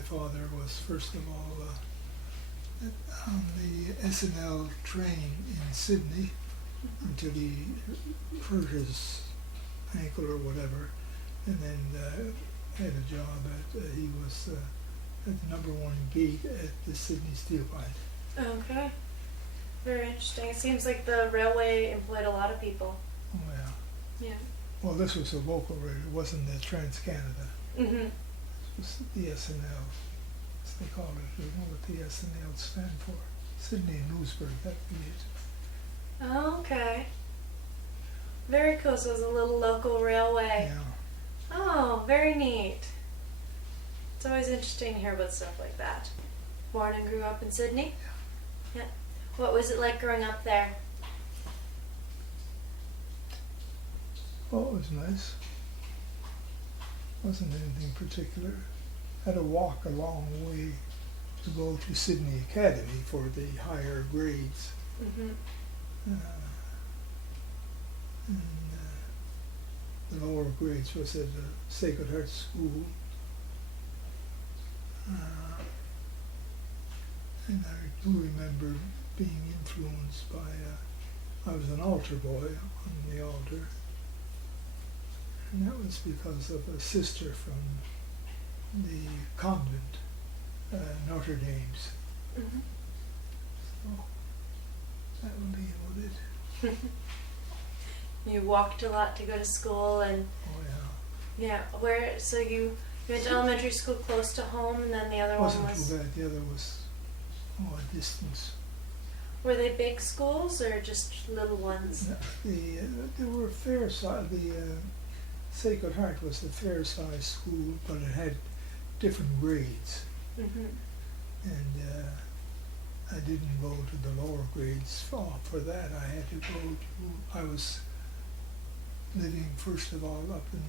father was first of all on the SNL train in Sydney until he hurt his ankle or whatever, and then had a job at, he was at the #1 gate at the Sydney Steel Plant. Okay. Very interesting. It seems like the railway employed a lot of people. Oh yeah. Yeah. Well, this was a local railway. It wasn't the Trans-Canada. Mm-hmm. It was the SNL, as they call it. I don't know what the SNL stand for. Sydney and Newsburg, that'd be it. Okay. Very cool. So it was a little local railway. Yeah. Oh, very neat. It's always interesting to hear about stuff like that. Born and grew up in Sydney? Yeah. What was it like growing up there? Well, it was nice. Wasn't anything particular. Had to walk a long way to go to Sydney Academy for the higher grades. Mm-hmm. And the lower grades was at the Sacred Heart School. And I do remember being influenced by, I was an altar boy on the altar. And that was because of a sister from the convent, Notre Dame's. Mm-hmm. So that would be about it. You walked a lot to go to school, and Oh yeah. yeah, where? So you went to elementary school close to home, and then the other Wasn't one was. too bad. The other was a distance. Were they big schools or just little ones? They were fair size. The Sacred Heart was a fair size school, but it had different grades, Mm-hmm. and I didn't go to the lower grades. For that, I had to go to. I was living first of all up in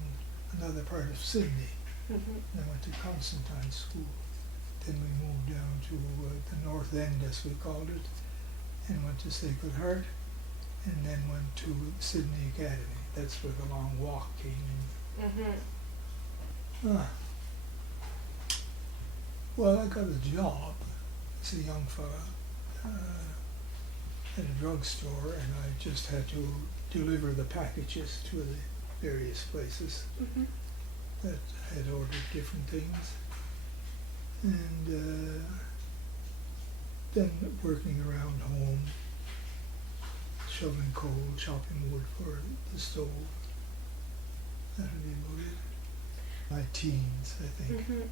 another part of Sydney. Mm-hmm. And I went to Constantine School. Then we moved down to the North End, as we called it, and went to Sacred Heart, and then went to Sydney Academy. That's where the long walk came in. Mm-hmm. Well, I got a job as a young fella at a drugstore, and I just had to deliver the packages to the various places Mm-hmm. that had ordered different things. And then working around home, shoveling coal, chopping wood for the stove. That would be about it. My teens, I think. Mm-hmm.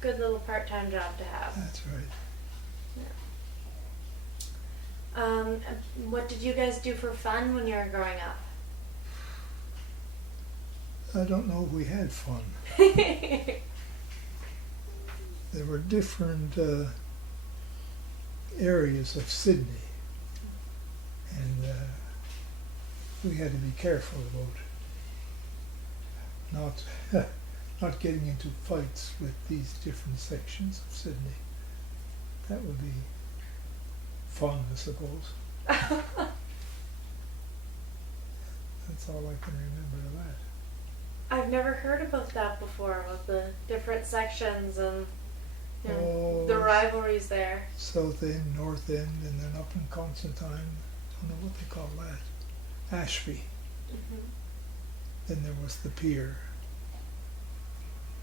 Good little part-time job to have. That's right. What did you guys do for fun when you were growing up? I don't know if we had fun. There were different areas of Sydney, and we had to be careful about not getting into fights with these different sections of Sydney. That would be fun, I suppose. That's all I can remember of that. I've never heard about that before, with the different sections and the rivalries there. South End, North End, and then up in Constantine, I don't know what they call that, Ashby. Mm-hmm. Then there was the pier.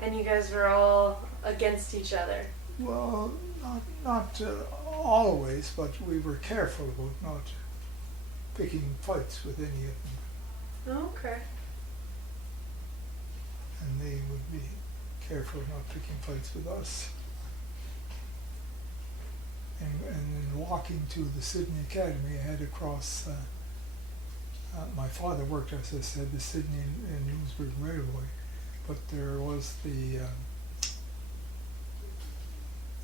And you guys were all against each other. Well, not always, but we were careful about not picking fights with any of them. Oh, okay. And they would be careful not picking fights with us. And then walking to the Sydney Academy, I had to cross, my father worked, as I said, the Sydney and Newsburg Railway, but there was the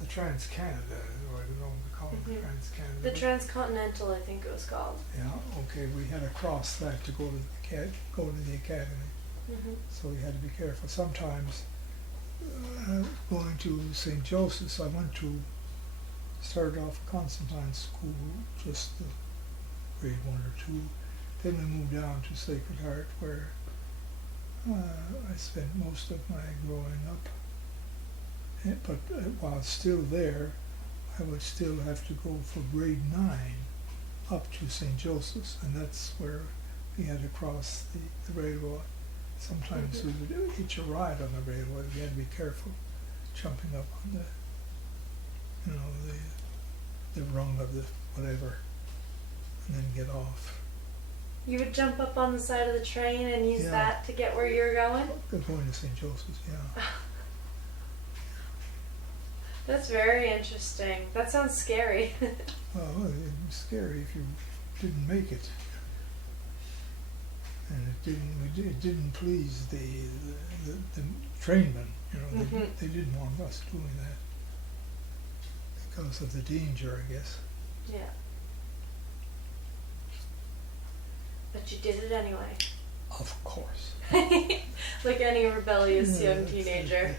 Trans-Canada, or I don't know what they call it, Mm-hmm. Trans-Canada. The Transcontinental, I think it was called. Yeah, okay, we had to cross that to go to the academy. Mm-hmm. So we had to be careful. Sometimes going to St. Joseph's, I went to, started off at Constantine School, just grade 1 or 2. Then we moved down to Sacred Heart, where I spent most of my growing up. But while still there, I would still have to go for grade 9 up to St. Joseph's, and that's where we had to cross the railroad. Sometimes we would hitch a ride on the railroad. We had to be careful jumping up on the rung of the whatever, and then get off. You would jump up on the side of the train and use that to get where you're going? Going to St. Joseph's, yeah. That's very interesting. That sounds scary. Well, it was scary if you didn't make it, and it didn't please the trainmen. You know, they didn't want us doing that because of the danger, I guess. Yeah. But you did it anyway. Of course. Like any rebellious young teenager.